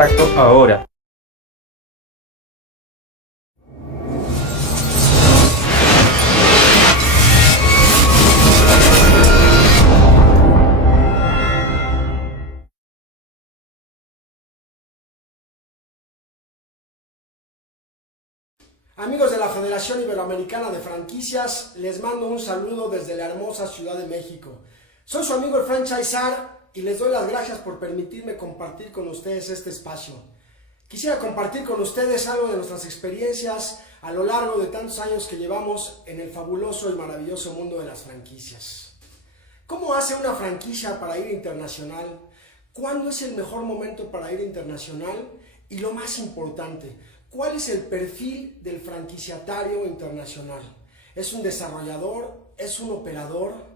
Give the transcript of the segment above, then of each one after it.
Acto ahora. Amigos de la Federación Iberoamericana de Franquicias, les mando un saludo desde la hermosa Ciudad de México. Soy su amigo el Franchisar y les doy las gracias por permitirme compartir con ustedes este espacio. Quisiera compartir con ustedes algo de nuestras experiencias a lo largo de tantos años que llevamos en el fabuloso y maravilloso mundo de las franquicias. ¿Cómo hace una franquicia para ir internacional? ¿Cuándo es el mejor momento para ir internacional? Y lo más importante, ¿cuál es el perfil del franquiciatario internacional? ¿Es un desarrollador? ¿Es un operador?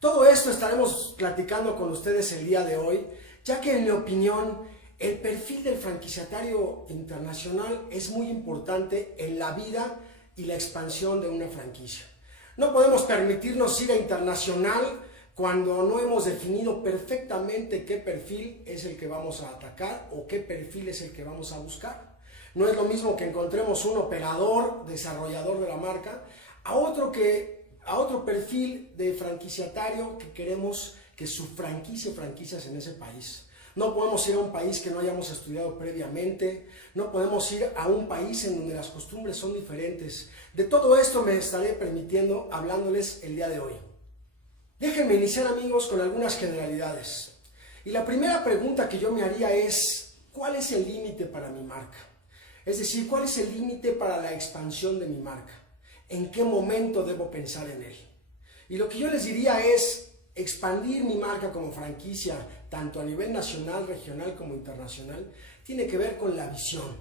Todo esto estaremos platicando con ustedes el día de hoy, ya que en mi opinión el perfil del franquiciatario internacional es muy importante en la vida y la expansión de una franquicia. No podemos permitirnos ir a internacional cuando no hemos definido perfectamente qué perfil es el que vamos a atacar o qué perfil es el que vamos a buscar. No es lo mismo que encontremos un operador, desarrollador de la marca, a otro perfil de franquiciatario que queremos que su franquicias en ese país. No podemos ir a un país que no hayamos estudiado previamente, no podemos ir a un país en donde las costumbres son diferentes. De todo esto me estaré permitiendo hablándoles el día de hoy. Déjenme iniciar, amigos, con algunas generalidades. Y la primera pregunta que yo me haría es, ¿cuál es el límite para mi marca? Es decir, ¿cuál es el límite para la expansión de mi marca? ¿En qué momento debo pensar en él? Y lo que yo les diría es, expandir mi marca como franquicia, tanto a nivel nacional, regional como internacional, tiene que ver con la visión.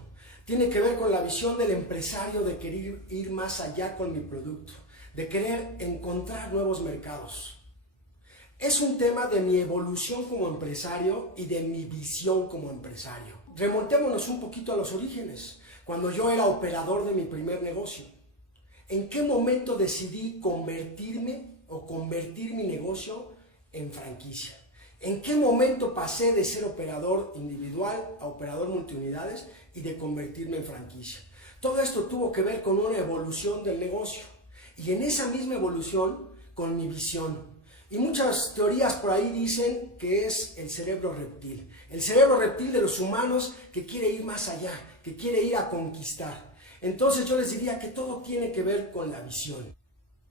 Tiene que ver con la visión del empresario de querer ir más allá con mi producto, de querer encontrar nuevos mercados. Es un tema de mi evolución como empresario y de mi visión como empresario. Remontémonos un poquito a los orígenes, cuando yo era operador de mi primer negocio. ¿En qué momento decidí convertir mi negocio en franquicia? ¿En qué momento pasé de ser operador individual a operador multiunidades y de convertirme en franquicia? Todo esto tuvo que ver con una evolución del negocio y en esa misma evolución con mi visión. Y muchas teorías por ahí dicen que es el cerebro reptil de los humanos que quiere ir más allá, que quiere ir a conquistar. Entonces yo les diría que todo tiene que ver con la visión.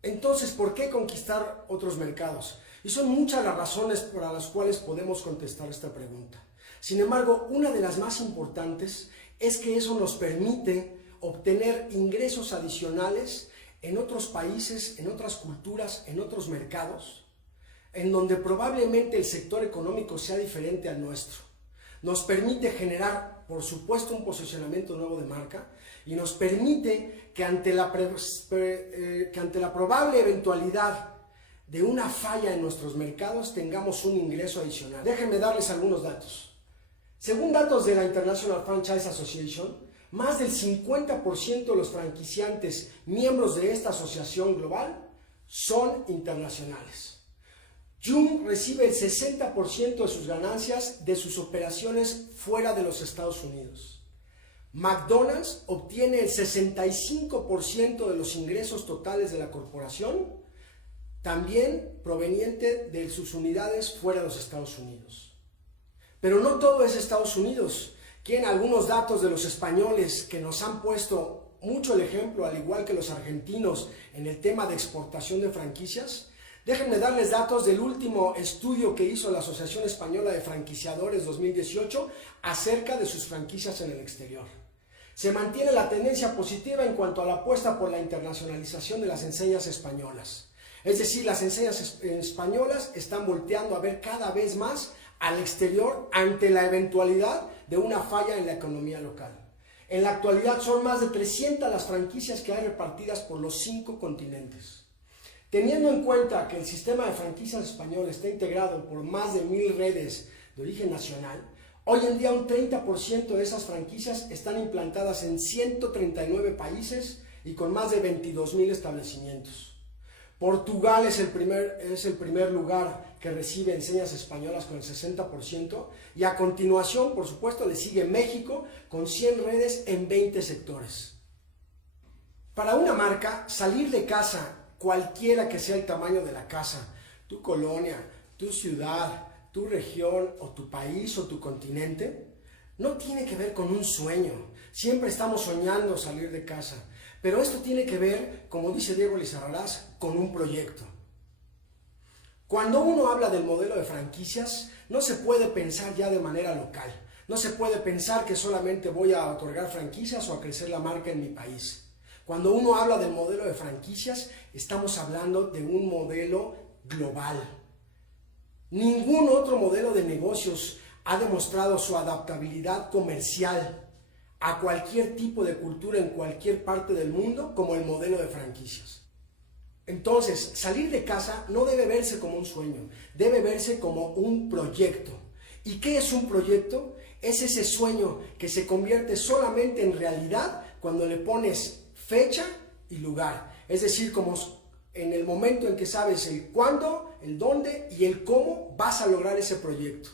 Entonces, ¿por qué conquistar otros mercados? Y son muchas las razones para las cuales podemos contestar esta pregunta. Sin embargo, una de las más importantes es que eso nos permite obtener ingresos adicionales en otros países, en otras culturas, en otros mercados, en donde probablemente el sector económico sea diferente al nuestro. Nos permite generar, por supuesto, un posicionamiento nuevo de marca y nos permite que ante la probable eventualidad de una falla en nuestros mercados tengamos un ingreso adicional. Déjenme darles algunos datos. Según datos de la International Franchise Association, más del 50% de los franquiciantes miembros de esta asociación global son internacionales. Yum recibe el 60% de sus ganancias de sus operaciones fuera de los Estados Unidos. McDonald's obtiene el 65% de los ingresos totales de la corporación, también proveniente de sus unidades fuera de los Estados Unidos. Pero no todo es Estados Unidos. Quieren algunos datos de los españoles que nos han puesto mucho el ejemplo, al igual que los argentinos, en el tema de exportación de franquicias. Déjenme darles datos del último estudio que hizo la Asociación Española de Franquiciadores 2018 acerca de sus franquicias en el exterior. Se mantiene la tendencia positiva en cuanto a la apuesta por la internacionalización de las enseñas españolas. Es decir, las enseñas españolas están volteando a ver cada vez más al exterior ante la eventualidad de una falla en la economía local. En la actualidad son más de 300 las franquicias que hay repartidas por los 5 continentes. Teniendo en cuenta que el sistema de franquicias español está integrado por más de 1000 redes de origen nacional, hoy en día un 30% de esas franquicias están implantadas en 139 países y con más de 22,000 establecimientos. Portugal es el primer lugar que recibe enseñas españolas con el 60%, y a continuación, por supuesto, le sigue México con 100 redes en 20 sectores. Para una marca, salir de casa, cualquiera que sea el tamaño de la casa, tu colonia, tu ciudad, tu región o tu país o tu continente, no tiene que ver con un sueño. Siempre estamos soñando salir de casa, pero esto tiene que ver, como dice Diego Lizarrarás, con un proyecto. Cuando uno habla del modelo de franquicias, no se puede pensar ya de manera local. No se puede pensar que solamente voy a otorgar franquicias o a crecer la marca en mi país. Cuando uno habla del modelo de franquicias, estamos hablando de un modelo global. Ningún otro modelo de negocios ha demostrado su adaptabilidad comercial a cualquier tipo de cultura en cualquier parte del mundo como el modelo de franquicias. Entonces, salir de casa no debe verse como un sueño, debe verse como un proyecto. ¿Y qué es un proyecto? Es ese sueño que se convierte solamente en realidad cuando le pones fecha y lugar. Es decir, como en el momento en que sabes el cuándo, el dónde y el cómo vas a lograr ese proyecto.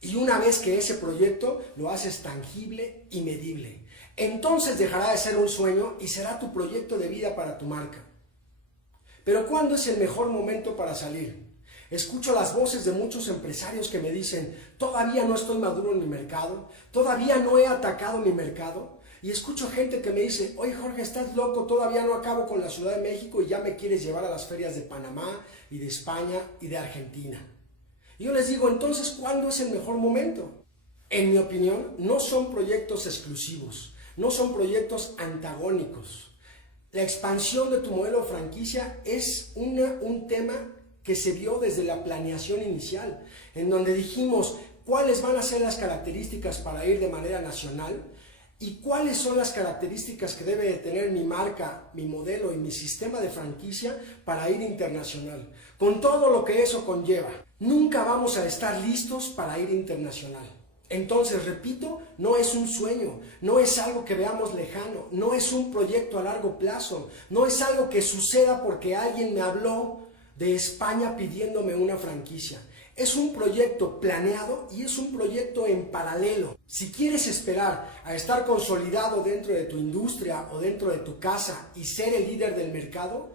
Y una vez que ese proyecto lo haces tangible y medible, entonces dejará de ser un sueño y será tu proyecto de vida para tu marca. Pero ¿cuándo es el mejor momento para salir? Escucho las voces de muchos empresarios que me dicen, todavía no estoy maduro en mi mercado, todavía no he atacado mi mercado. Y escucho gente que me dice, oye Jorge, estás loco, todavía no acabo con la Ciudad de México y ya me quieres llevar a las ferias de Panamá y de España y de Argentina. Y yo les digo, entonces, ¿cuándo es el mejor momento? En mi opinión, no son proyectos exclusivos, no son proyectos antagónicos. La expansión de tu modelo de franquicia es un tema que se vio desde la planeación inicial, en donde dijimos cuáles van a ser las características para ir de manera nacional y cuáles son las características que debe de tener mi marca, mi modelo y mi sistema de franquicia para ir internacional, con todo lo que eso conlleva. Nunca vamos a estar listos para ir internacional. Entonces, repito, no es un sueño, no es algo que veamos lejano, no es un proyecto a largo plazo, no es algo que suceda porque alguien me habló de España pidiéndome una franquicia. Es un proyecto planeado y es un proyecto en paralelo. Si quieres esperar a estar consolidado dentro de tu industria o dentro de tu casa y ser el líder del mercado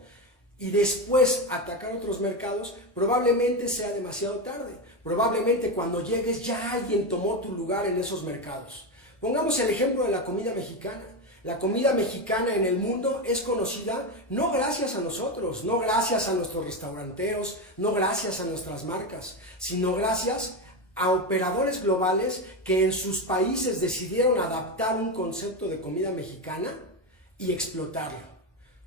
y después atacar otros mercados, probablemente sea demasiado tarde. Probablemente cuando llegues ya alguien tomó tu lugar en esos mercados. Pongamos el ejemplo de la comida mexicana. La comida mexicana en el mundo es conocida no gracias a nosotros, no gracias a nuestros restauranteros, no gracias a nuestras marcas, sino gracias a operadores globales que en sus países decidieron adaptar un concepto de comida mexicana y explotarlo.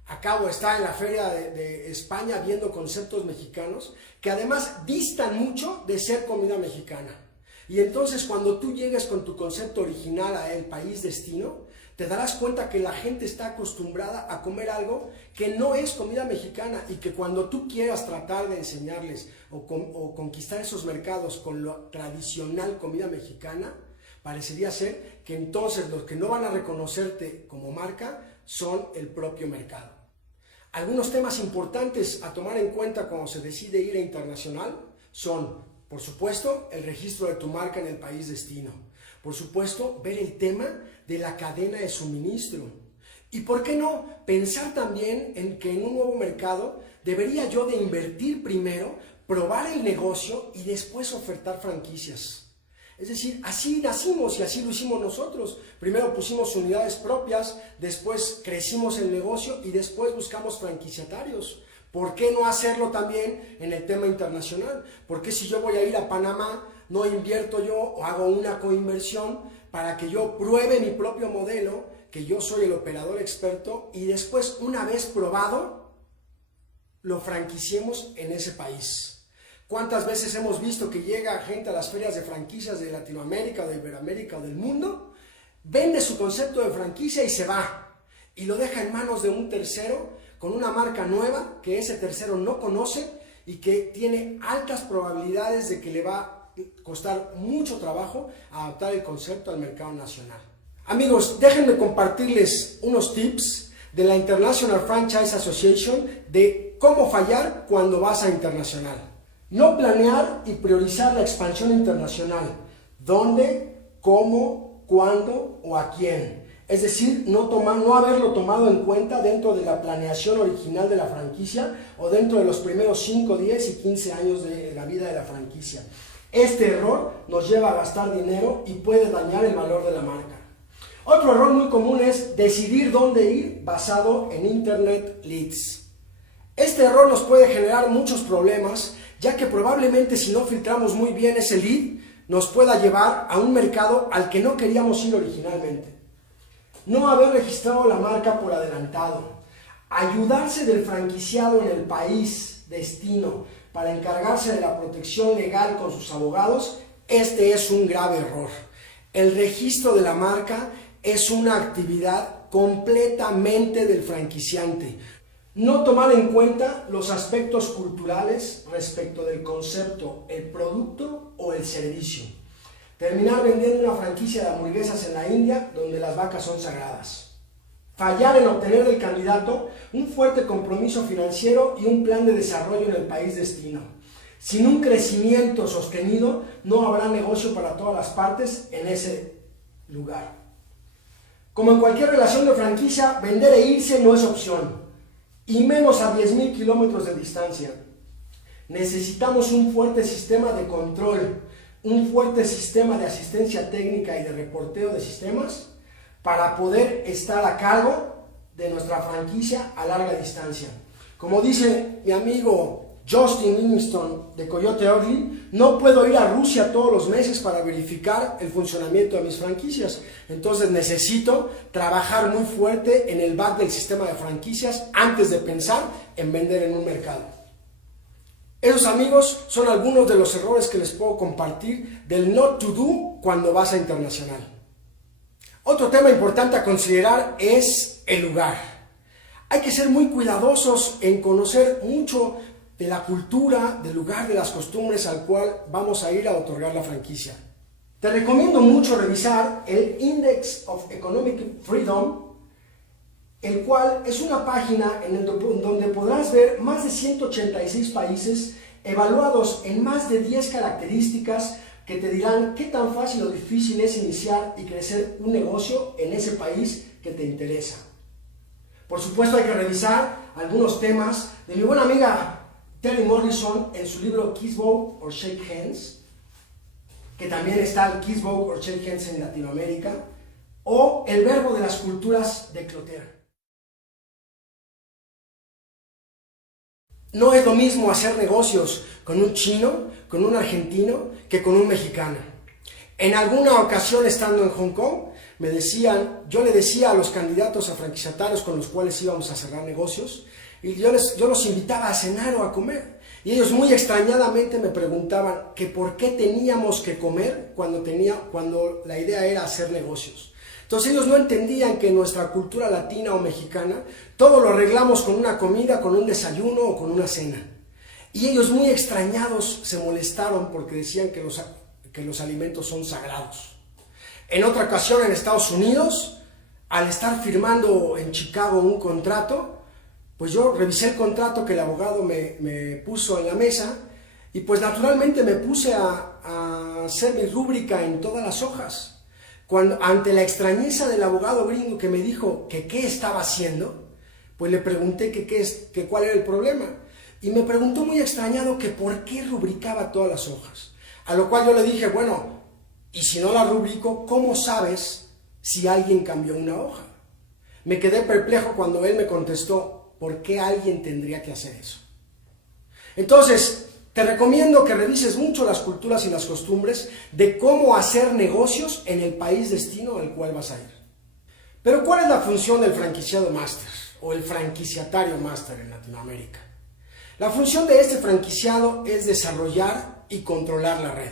Acabo de estar en la Feria de España viendo conceptos mexicanos que además distan mucho de ser comida mexicana. Y entonces cuando tú llegues con tu concepto original al país destino, te darás cuenta que la gente está acostumbrada a comer algo que no es comida mexicana y que cuando tú quieras tratar de enseñarles o conquistar esos mercados con la tradicional comida mexicana, parecería ser que entonces los que no van a reconocerte como marca son el propio mercado. Algunos temas importantes a tomar en cuenta cuando se decide ir a internacional son, por supuesto, el registro de tu marca en el país destino. Por supuesto, ver el tema de la cadena de suministro. Y por qué no pensar también en que en un nuevo mercado debería yo de invertir primero, probar el negocio y después ofertar franquicias. Es decir, así nacimos y así lo hicimos nosotros. Primero pusimos unidades propias, después crecimos el negocio y después buscamos franquiciatarios. ¿Por qué no hacerlo también en el tema internacional? ¿Por qué si yo voy a ir a Panamá, no invierto yo o hago una coinversión para que yo pruebe mi propio modelo, que yo soy el operador experto y después, una vez probado, lo franquiciemos en ese país? ¿Cuántas veces hemos visto que llega gente a las ferias de franquicias de Latinoamérica, de Iberoamérica o del mundo, vende su concepto de franquicia y se va? Y lo deja en manos de un tercero con una marca nueva que ese tercero no conoce y que tiene altas probabilidades de que le va a costar mucho trabajo adaptar el concepto al mercado nacional. Amigos, déjenme compartirles unos tips de la International Franchise Association de cómo fallar cuando vas a internacional. No planear y priorizar la expansión internacional. ¿Dónde, cómo, cuándo o a quién? Es decir, no haberlo tomado en cuenta dentro de la planeación original de la franquicia o dentro de los primeros 5, 10 y 15 años de la vida de la franquicia. Este error nos lleva a gastar dinero y puede dañar el valor de la marca. Otro error muy común es decidir dónde ir basado en Internet Leads. Este error nos puede generar muchos problemas, ya que probablemente si no filtramos muy bien ese lead, nos pueda llevar a un mercado al que no queríamos ir originalmente. No haber registrado la marca por adelantado. Ayudarse del franquiciado en el país destino para encargarse de la protección legal con sus abogados, este es un grave error. El registro de la marca es una actividad completamente del franquiciante. No tomar en cuenta los aspectos culturales respecto del concepto, el producto o el servicio. Terminar vendiendo una franquicia de hamburguesas en la India donde las vacas son sagradas. Fallar en obtener del candidato un fuerte compromiso financiero y un plan de desarrollo en el país destino. Sin un crecimiento sostenido, no habrá negocio para todas las partes en ese lugar. Como en cualquier relación de franquicia, vender e irse no es opción, y menos a 10,000 kilómetros de distancia. Necesitamos un fuerte sistema de control, un fuerte sistema de asistencia técnica y de reporteo de sistemas para poder estar a cargo de nuestra franquicia a larga distancia. Como dice mi amigo Justin Livingston de Coyote Ugly, no puedo ir a Rusia todos los meses para verificar el funcionamiento de mis franquicias. Entonces necesito trabajar muy fuerte en el back del sistema de franquicias antes de pensar en vender en un mercado. Esos, amigos, son algunos de los errores que les puedo compartir del not to do cuando vas a internacional. Otro tema importante a considerar es el lugar. Hay que ser muy cuidadosos en conocer mucho de la cultura, del lugar, de las costumbres al cual vamos a ir a otorgar la franquicia. Te recomiendo mucho revisar el Index of Economic Freedom, el cual es una página donde podrás ver más de 186 países evaluados en más de 10 características que te dirán qué tan fácil o difícil es iniciar y crecer un negocio en ese país que te interesa. Por supuesto, hay que revisar algunos temas de mi buena amiga Terry Morrison en su libro Kiss Bow or Shake Hands, que también está el Kiss Bow or Shake Hands en Latinoamérica, o el verbo de las culturas de Clotaire. No es lo mismo hacer negocios con un chino, con un argentino, que con un mexicano. En alguna ocasión, estando en Hong Kong, yo le decía a los candidatos a franquiciatarios con los cuales íbamos a cerrar negocios, y yo los invitaba a cenar o a comer. Y ellos muy extrañadamente me preguntaban que por qué teníamos que comer cuando la idea era hacer negocios. Entonces ellos no entendían que en nuestra cultura latina o mexicana todo lo arreglamos con una comida, con un desayuno o con una cena. Y ellos muy extrañados se molestaron porque decían que los alimentos son sagrados. En otra ocasión en Estados Unidos, al estar firmando en Chicago un contrato, pues yo revisé el contrato que el abogado me puso en la mesa y pues naturalmente me puse a hacer mi rúbrica en todas las hojas. Ante la extrañeza del abogado gringo que me dijo que qué estaba haciendo, pues le pregunté que cuál era el problema. Y me preguntó muy extrañado que por qué rubricaba todas las hojas. A lo cual yo le dije, bueno, y si no la rubrico, ¿cómo sabes si alguien cambió una hoja? Me quedé perplejo cuando él me contestó, ¿por qué alguien tendría que hacer eso? Entonces, te recomiendo que revises mucho las culturas y las costumbres de cómo hacer negocios en el país destino al cual vas a ir. Pero, ¿cuál es la función del franquiciado máster o el franquiciatario máster en Latinoamérica? La función de este franquiciado es desarrollar y controlar la red.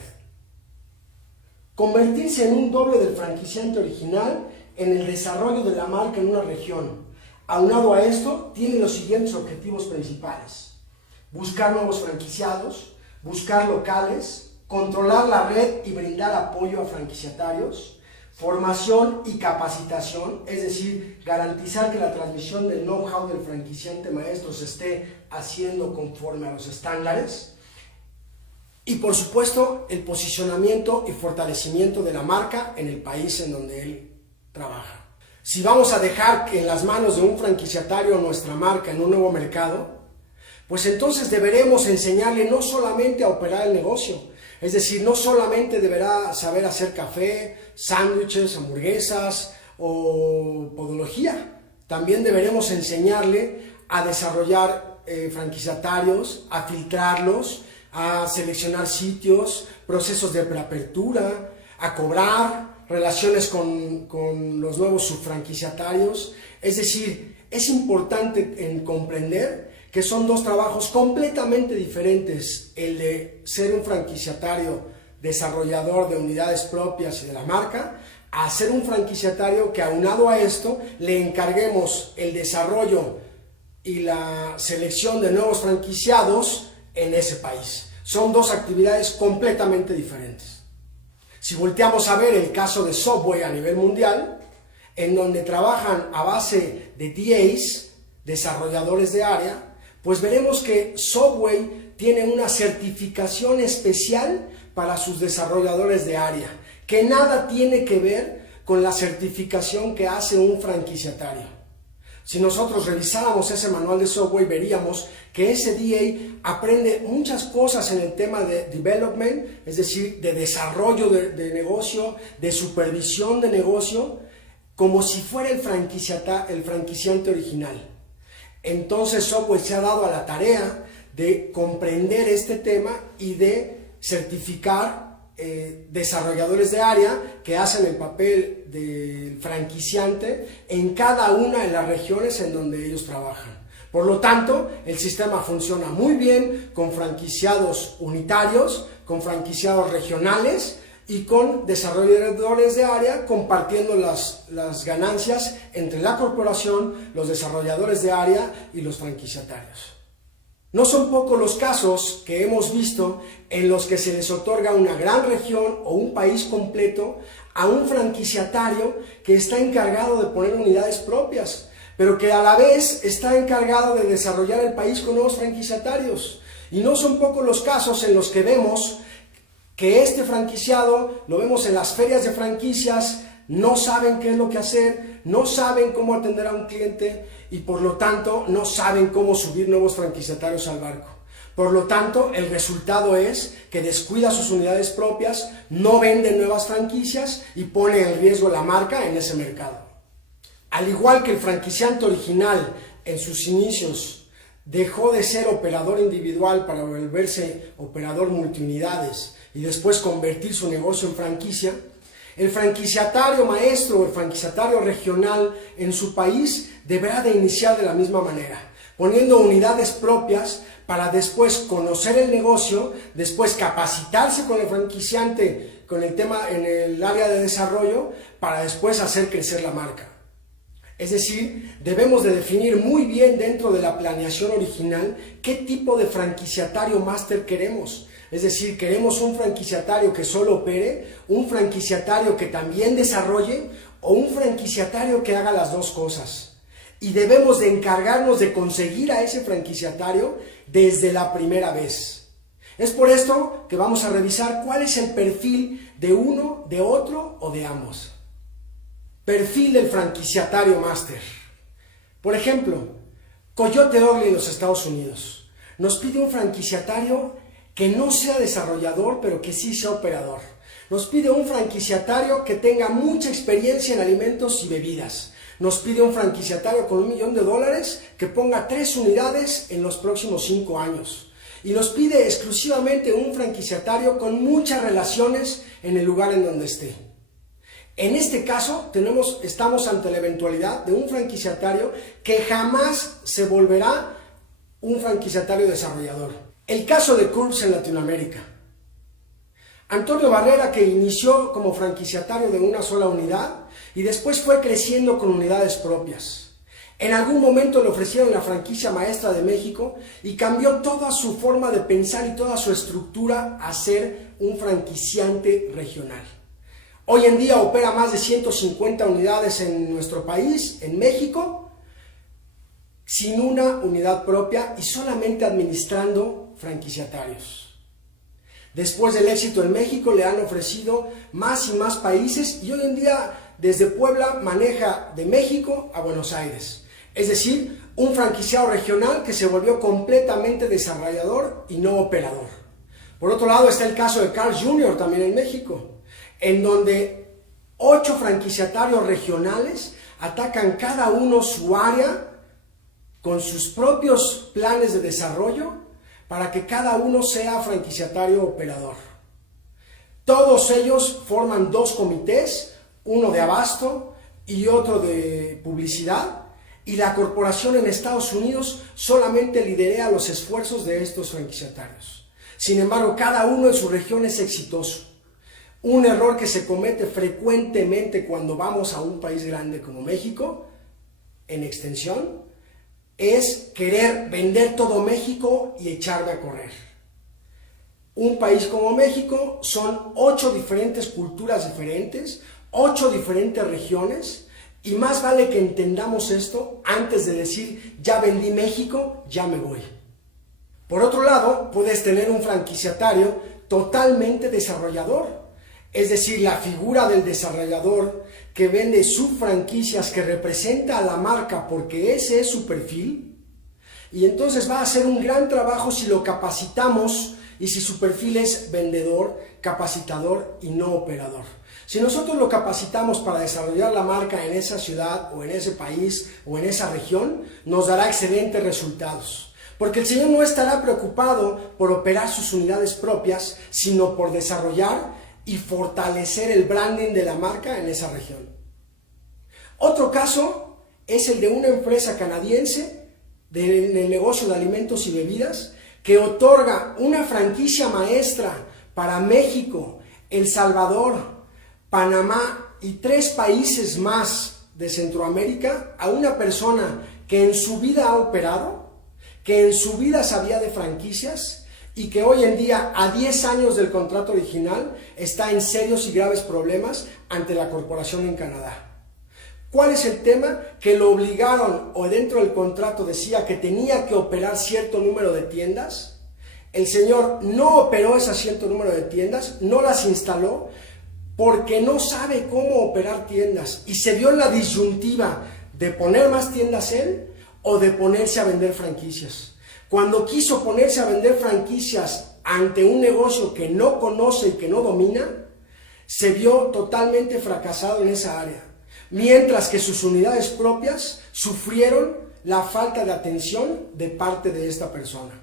Convertirse en un doble del franquiciante original en el desarrollo de la marca en una región. Aunado a esto, tiene los siguientes objetivos principales: buscar nuevos franquiciados, buscar locales, controlar la red y brindar apoyo a franquiciatarios, formación y capacitación, es decir, garantizar que la transmisión del know-how del franquiciante maestro se esté haciendo conforme a los estándares. Y por supuesto, el posicionamiento y fortalecimiento de la marca en el país en donde él trabaja. Si vamos a dejar en las manos de un franquiciatario nuestra marca en un nuevo mercado, pues entonces deberemos enseñarle no solamente a operar el negocio, es decir, no solamente deberá saber hacer café, sándwiches, hamburguesas o podología. También deberemos enseñarle a desarrollar franquiciatarios, a filtrarlos, a seleccionar sitios, procesos de preapertura, a cobrar, relaciones con los nuevos subfranquiciatarios. Es decir, es importante comprender que son dos trabajos completamente diferentes, el de ser un franquiciatario desarrollador de unidades propias y de la marca, a ser un franquiciatario que, aunado a esto, le encarguemos el desarrollo y la selección de nuevos franquiciados en ese país. Son dos actividades completamente diferentes. Si volteamos a ver el caso de Subway a nivel mundial, en donde trabajan a base de DAs, desarrolladores de área, pues veremos que Subway tiene una certificación especial para sus desarrolladores de área, que nada tiene que ver con la certificación que hace un franquiciatario. Si nosotros revisáramos ese manual de Subway, veríamos que ese DA aprende muchas cosas en el tema de development, es decir, de desarrollo de negocio, de supervisión de negocio, como si fuera el franquiciante original. Entonces Subway se ha dado a la tarea de comprender este tema y de certificar desarrolladores de área que hacen el papel del franquiciante en cada una de las regiones en donde ellos trabajan. Por lo tanto, el sistema funciona muy bien con franquiciados unitarios, con franquiciados regionales y con desarrolladores de área compartiendo las ganancias entre la corporación, los desarrolladores de área y los franquiciatarios. No son pocos los casos que hemos visto en los que se les otorga una gran región o un país completo a un franquiciatario que está encargado de poner unidades propias, pero que a la vez está encargado de desarrollar el país con nuevos franquiciatarios. Y no son pocos los casos en los que vemos que este franquiciado, lo vemos en las ferias de franquicias, no saben qué es lo que hacer, no saben cómo atender a un cliente y por lo tanto no saben cómo subir nuevos franquiciatarios al barco. Por lo tanto, el resultado es que descuida sus unidades propias, no vende nuevas franquicias y pone en riesgo la marca en ese mercado. Al igual que el franquiciante original en sus inicios dejó de ser operador individual para volverse operador multiunidades y después convertir su negocio en franquicia, el franquiciatario maestro o el franquiciatario regional en su país deberá de iniciar de la misma manera, poniendo unidades propias para después conocer el negocio, después capacitarse con el franquiciante con el tema en el área de desarrollo para después hacer crecer la marca. Es decir, debemos de definir muy bien dentro de la planeación original qué tipo de franquiciatario máster queremos. Es decir, queremos un franquiciatario que solo opere, un franquiciatario que también desarrolle o un franquiciatario que haga las dos cosas. Y debemos de encargarnos de conseguir a ese franquiciatario desde la primera vez. Es por esto que vamos a revisar cuál es el perfil de uno, de otro o de ambos. Perfil del franquiciatario máster. Por ejemplo, Coyote Ugly en los Estados Unidos nos pide un franquiciatario que no sea desarrollador, pero que sí sea operador. Nos pide un franquiciatario que tenga mucha experiencia en alimentos y bebidas. Nos pide un franquiciatario con $1 millón que ponga 3 unidades en los próximos 5 años. Y nos pide exclusivamente un franquiciatario con muchas relaciones en el lugar en donde esté. En este caso, estamos ante la eventualidad de un franquiciatario que jamás se volverá un franquiciatario desarrollador. El caso de Curbs en Latinoamérica. Antonio Barrera, que inició como franquiciatario de una sola unidad y después fue creciendo con unidades propias. En algún momento le ofrecieron la franquicia maestra de México y cambió toda su forma de pensar y toda su estructura a ser un franquiciante regional. Hoy en día opera más de 150 unidades en nuestro país, en México, sin una unidad propia y solamente administrando franquiciatarios. Después del éxito en México le han ofrecido más y más países y hoy en día desde Puebla maneja de México a Buenos Aires. Es decir, un franquiciado regional que se volvió completamente desarrollador y no operador. Por otro lado está el caso de Carl Jr. también en México, en donde 8 franquiciatarios regionales atacan cada uno su área con sus propios planes de desarrollo para que cada uno sea franquiciatario operador. Todos ellos forman 2 comités, uno de abasto y otro de publicidad, y la corporación en Estados Unidos solamente liderea los esfuerzos de estos franquiciatarios. Sin embargo, cada uno en su región es exitoso. Un error que se comete frecuentemente cuando vamos a un país grande como México, en extensión, es querer vender todo México y echarme a correr. Un país como México son 8 diferentes culturas diferentes, 8 diferentes regiones, y más vale que entendamos esto antes de decir, ya vendí México, ya me voy. Por otro lado, puedes tener un franquiciatario totalmente desarrollador, es decir, la figura del desarrollador que vende sus franquicias, que representa a la marca porque ese es su perfil, y entonces va a hacer un gran trabajo si lo capacitamos y si su perfil es vendedor, capacitador y no operador. Si nosotros lo capacitamos para desarrollar la marca en esa ciudad o en ese país o en esa región, nos dará excelentes resultados. Porque el Señor no estará preocupado por operar sus unidades propias, sino por desarrollar y fortalecer el branding de la marca en esa región. Otro caso es el de una empresa canadiense del negocio de alimentos y bebidas que otorga una franquicia maestra para México, El Salvador, Panamá y 3 países más de Centroamérica a una persona que en su vida ha operado, que en su vida sabía de franquicias y que hoy en día, a 10 años del contrato original, está en serios y graves problemas ante la corporación en Canadá. ¿Cuál es el tema? Que lo obligaron, o dentro del contrato decía que tenía que operar cierto número de tiendas. El señor no operó ese cierto número de tiendas, no las instaló, porque no sabe cómo operar tiendas y se vio en la disyuntiva de poner más tiendas él o de ponerse a vender franquicias. Cuando quiso ponerse a vender franquicias ante un negocio que no conoce y que no domina, se vio totalmente fracasado en esa área, mientras que sus unidades propias sufrieron la falta de atención de parte de esta persona.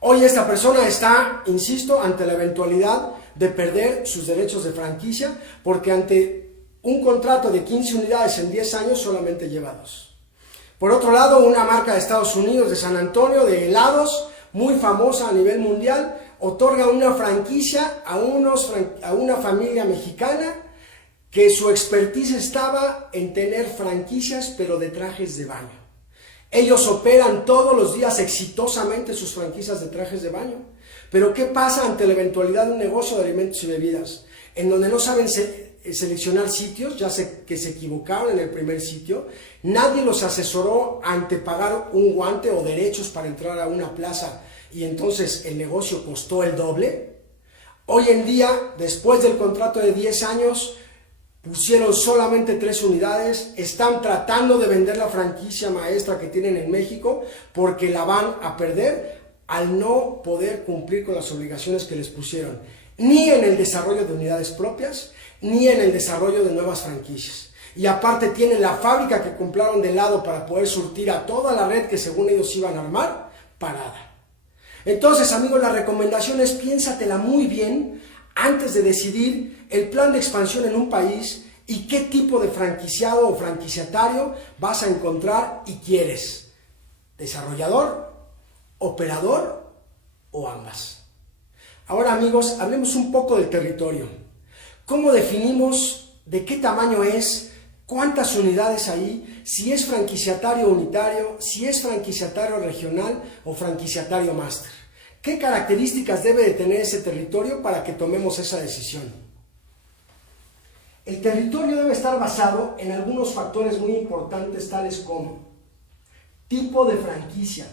Hoy esta persona está, insisto, ante la eventualidad de perder sus derechos de franquicia porque ante un contrato de 15 unidades en 10 años solamente lleva 2. Por otro lado, una marca de Estados Unidos, de San Antonio, de helados, muy famosa a nivel mundial, otorga una franquicia a una familia mexicana que su expertise estaba en tener franquicias pero de trajes de baño. Ellos operan todos los días exitosamente sus franquicias de trajes de baño. Pero ¿qué pasa ante la eventualidad de un negocio de alimentos y bebidas? En donde no saben seleccionar sitios, ya sé que se equivocaron en el primer sitio, nadie los asesoró ante pagar un guante o derechos para entrar a una plaza y entonces el negocio costó el doble. Hoy en día, después del contrato de 10 años, pusieron solamente 3 unidades, están tratando de vender la franquicia maestra que tienen en México porque la van a perder al no poder cumplir con las obligaciones que les pusieron, ni en el desarrollo de unidades propias, ni en el desarrollo de nuevas franquicias. Y aparte tienen la fábrica que compraron de lado para poder surtir a toda la red que según ellos iban a armar, parada. Entonces, amigos, la recomendación es piénsatela muy bien antes de decidir el plan de expansión en un país y qué tipo de franquiciado o franquiciatario vas a encontrar y quieres. ¿Desarrollador, operador o ambas? Ahora, amigos, hablemos un poco del territorio. ¿Cómo definimos de qué tamaño es, cuántas unidades hay, si es franquiciatario unitario, si es franquiciatario regional o franquiciatario máster? ¿Qué características debe de tener ese territorio para que tomemos esa decisión? El territorio debe estar basado en algunos factores muy importantes tales como tipo de franquicia,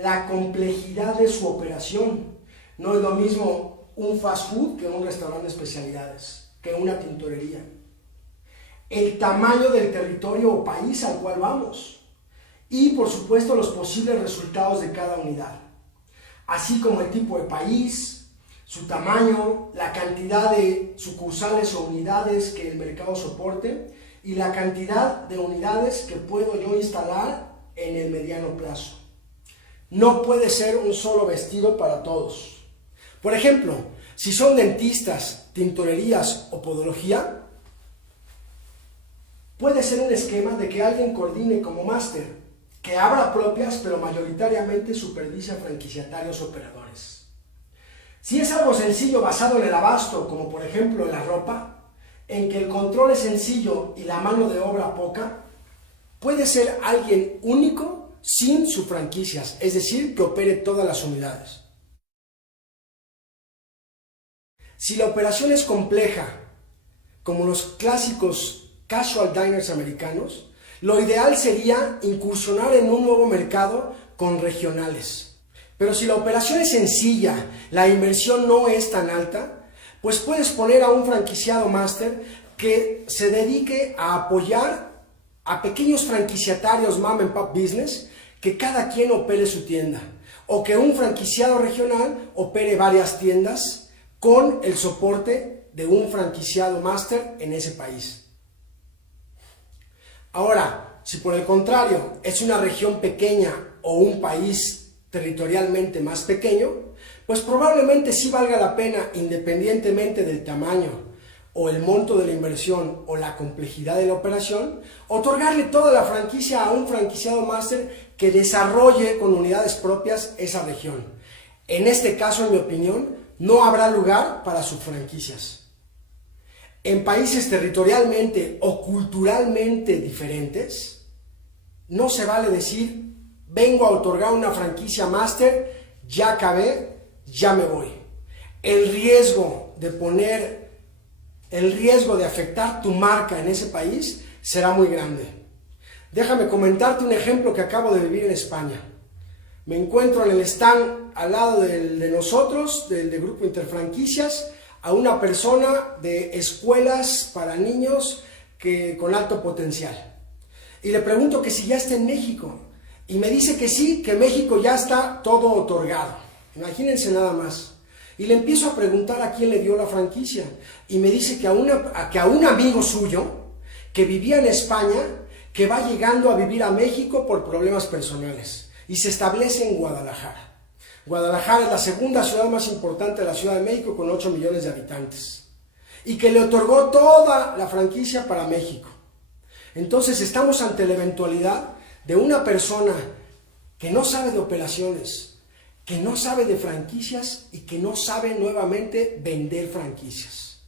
la complejidad de su operación. No es lo mismo un fast food que un restaurante de especialidades, que una tintorería. El tamaño del territorio o país al cual vamos. Y por supuesto los posibles resultados de cada unidad, así como el tipo de país, su tamaño, la cantidad de sucursales o unidades que el mercado soporte y la cantidad de unidades que puedo yo instalar en el mediano plazo. No puede ser un solo vestido para todos. Por ejemplo, si son dentistas, tintorerías o podología, puede ser un esquema de que alguien coordine como máster, que abra propias pero mayoritariamente supervisa franquiciatarios operadores. Si es algo sencillo basado en el abasto, como por ejemplo en la ropa, en que el control es sencillo y la mano de obra poca, puede ser alguien único sin sus franquicias, es decir, que opere todas las unidades. Si la operación es compleja, como los clásicos casual diners americanos, lo ideal sería incursionar en un nuevo mercado con regionales. Pero si la operación es sencilla, la inversión no es tan alta, pues puedes poner a un franquiciado máster que se dedique a apoyar a pequeños franquiciatarios mom and pop business, que cada quien opere su tienda, o que un franquiciado regional opere varias tiendas con el soporte de un franquiciado máster en ese país. Ahora, si por el contrario es una región pequeña o un país territorialmente más pequeño, pues probablemente sí valga la pena, independientemente del tamaño o el monto de la inversión o la complejidad de la operación, otorgarle toda la franquicia a un franquiciado máster que desarrolle con unidades propias esa región. En este caso, en mi opinión, no habrá lugar para subfranquicias. En países territorialmente o culturalmente diferentes, no se vale decir, vengo a otorgar una franquicia máster, ya acabé, ya me voy. El riesgo de afectar tu marca en ese país será muy grande. Déjame comentarte un ejemplo que acabo de vivir en España. Me encuentro en el stand al lado de nosotros, del Grupo Interfranquicias, a una persona de escuelas para niños con alto potencial. Y le pregunto que si ya está en México. Y me dice que sí, que México ya está todo otorgado. Imagínense nada más. Y le empiezo a preguntar a quién le dio la franquicia. Y me dice que a un amigo suyo que vivía en España, que va llegando a vivir a México por problemas personales. Y se establece en Guadalajara. Guadalajara es la segunda ciudad más importante de la Ciudad de México con 8 millones de habitantes y que le otorgó toda la franquicia para México. Entonces estamos ante la eventualidad de una persona que no sabe de operaciones, que no sabe de franquicias y que no sabe nuevamente vender franquicias.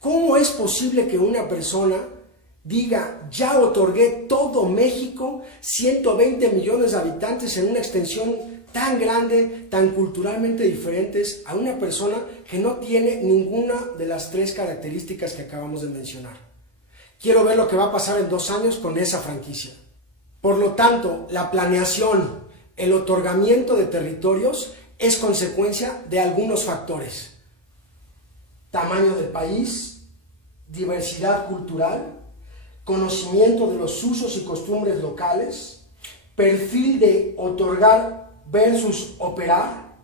¿Cómo es posible que una persona diga, ya otorgué todo México, 120 millones de habitantes en una extensión tan grande, tan culturalmente diferentes, a una persona que no tiene ninguna de las tres características que acabamos de mencionar? Quiero ver lo que va a pasar en 2 años con esa franquicia. Por lo tanto, la planeación, el otorgamiento de territorios es consecuencia de algunos factores: tamaño del país, diversidad cultural, conocimiento de los usos y costumbres locales, perfil de otorgar versus operar,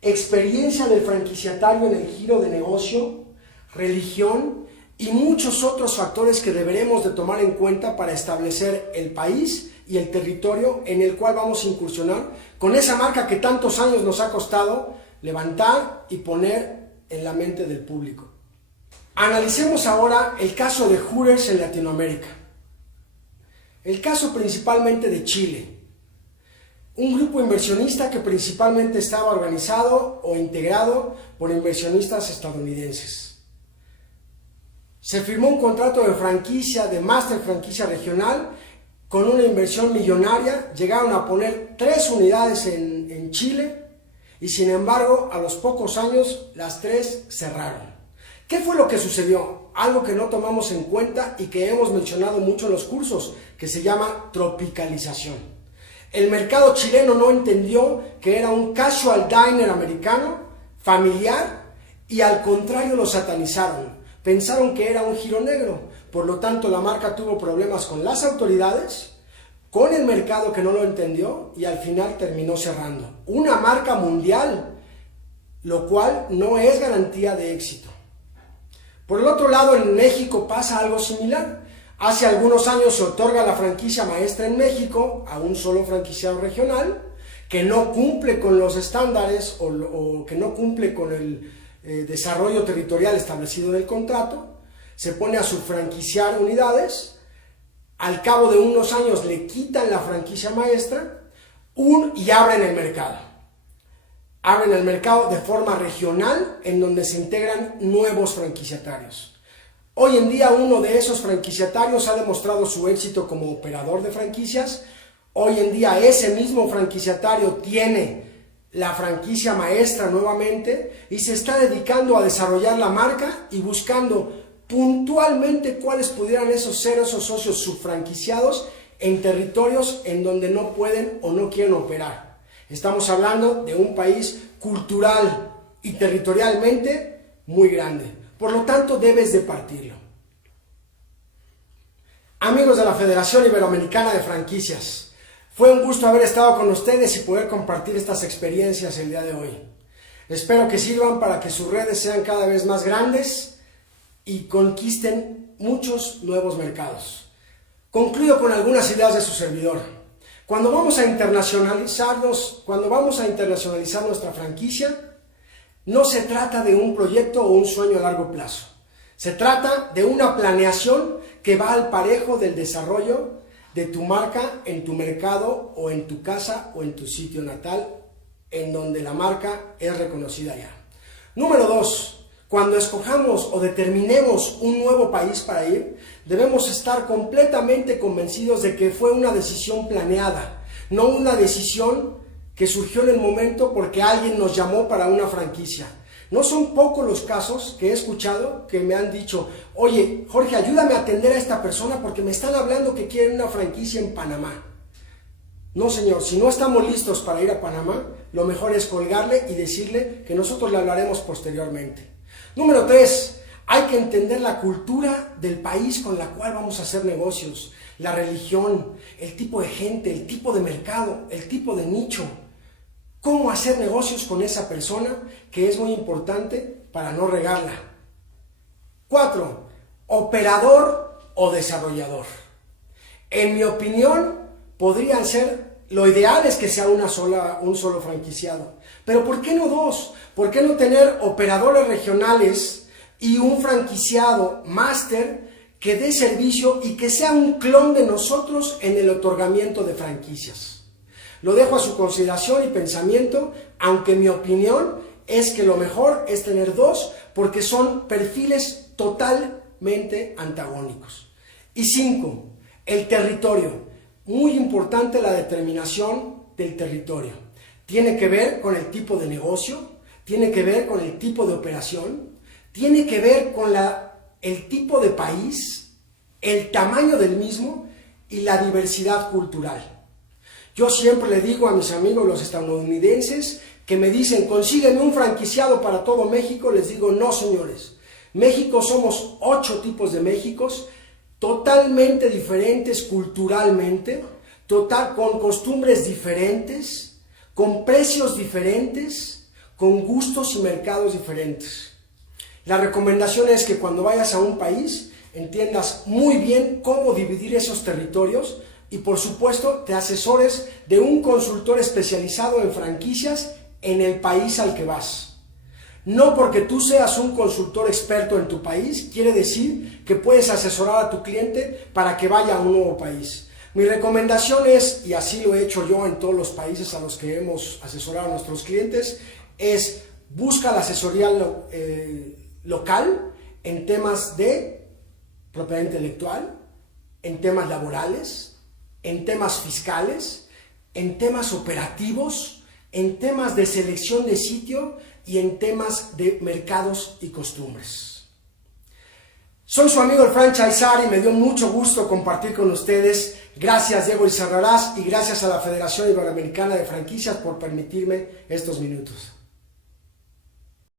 experiencia del franquiciatario en el giro de negocio, religión y muchos otros factores que deberemos de tomar en cuenta para establecer el país y el territorio en el cual vamos a incursionar con esa marca que tantos años nos ha costado levantar y poner en la mente del público. Analicemos ahora el caso de Hooters en Latinoamérica. El caso principalmente de Chile. Un grupo inversionista que principalmente estaba organizado o integrado por inversionistas estadounidenses. Se firmó un contrato de franquicia, de máster franquicia regional, con una inversión millonaria. Llegaron a poner 3 unidades en Chile y sin embargo a los pocos años las 3 cerraron. ¿Qué fue lo que sucedió? algo que no tomamos en cuenta y que hemos mencionado mucho en los cursos, que se llama tropicalización. El mercado chileno no entendió que era un casual diner americano, familiar, y al contrario lo satanizaron. Pensaron que era un giro negro. Por lo tanto, la marca tuvo problemas con las autoridades, con el mercado que no lo entendió y al final terminó cerrando. Una marca mundial, lo cual no es garantía de éxito. Por el otro lado, en México pasa algo similar. Hace algunos años se otorga la franquicia maestra en México a un solo franquiciado regional que no cumple con los estándares o que no cumple con el desarrollo territorial establecido en el contrato. Se pone a subfranquiciar unidades. Al cabo de unos años le quitan la franquicia maestra y abren el mercado. Abren el mercado de forma regional en donde se integran nuevos franquiciatarios. Hoy en día uno de esos franquiciatarios ha demostrado su éxito como operador de franquicias. Hoy en día ese mismo franquiciatario tiene la franquicia maestra nuevamente y se está dedicando a desarrollar la marca y buscando puntualmente cuáles pudieran ser esos socios subfranquiciados en territorios en donde no pueden o no quieren operar. Estamos hablando de un país cultural y territorialmente muy grande. Por lo tanto, debes de partirlo. Amigos de la Federación Iberoamericana de Franquicias, fue un gusto haber estado con ustedes y poder compartir estas experiencias el día de hoy. Espero que sirvan para que sus redes sean cada vez más grandes y conquisten muchos nuevos mercados. Concluyo con algunas ideas de su servidor. Cuando vamos a internacionalizar nuestra franquicia, no se trata de un proyecto o un sueño a largo plazo. Se trata de una planeación que va al parejo del desarrollo de tu marca en tu mercado o en tu casa o en tu sitio natal, en donde la marca es reconocida ya. Número 2. Cuando escojamos o determinemos un nuevo país para ir, debemos estar completamente convencidos de que fue una decisión planeada, no una decisión que surgió en el momento porque alguien nos llamó para una franquicia. No son pocos los casos que he escuchado que me han dicho: oye, Jorge, ayúdame a atender a esta persona porque me están hablando que quieren una franquicia en Panamá. No, señor, si no estamos listos para ir a Panamá, lo mejor es colgarle y decirle que nosotros le hablaremos posteriormente. Número 3, hay que entender la cultura del país con la cual vamos a hacer negocios, la religión, el tipo de gente, el tipo de mercado, el tipo de nicho. Cómo hacer negocios con esa persona, que es muy importante para no regarla. 4, operador o desarrollador. En mi opinión, podrían ser, lo ideal es que sea un solo franquiciado. Pero ¿por qué no dos? ¿Por qué no tener operadores regionales y un franquiciado máster que dé servicio y que sea un clon de nosotros en el otorgamiento de franquicias? Lo dejo a su consideración y pensamiento, aunque mi opinión es que lo mejor es tener dos porque son perfiles totalmente antagónicos. Y 5, el territorio. Muy importante la determinación del territorio. Tiene que ver con el tipo de negocio, tiene que ver con el tipo de operación, tiene que ver con el tipo de país, el tamaño del mismo y la diversidad cultural. Yo siempre le digo a mis amigos los estadounidenses que me dicen: consígueme un franquiciado para todo México. Les digo: no, señores. México somos 8 tipos de Méxicos, totalmente diferentes culturalmente, con costumbres diferentes, con precios diferentes, con gustos y mercados diferentes. La recomendación es que cuando vayas a un país entiendas muy bien cómo dividir esos territorios y, por supuesto, te asesores de un consultor especializado en franquicias en el país al que vas. No porque tú seas un consultor experto en tu país quiere decir que puedes asesorar a tu cliente para que vaya a un nuevo país. Mi recomendación es, y así lo he hecho yo en todos los países a los que hemos asesorado a nuestros clientes, es busca la asesoría local en temas de propiedad intelectual, en temas laborales, en temas fiscales, en temas operativos, en temas de selección de sitio y en temas de mercados y costumbres. Soy su amigo el Franchisar y me dio mucho gusto compartir con ustedes. Gracias Diego Izarrarás y gracias a la Federación Iberoamericana de Franquicias por permitirme estos minutos.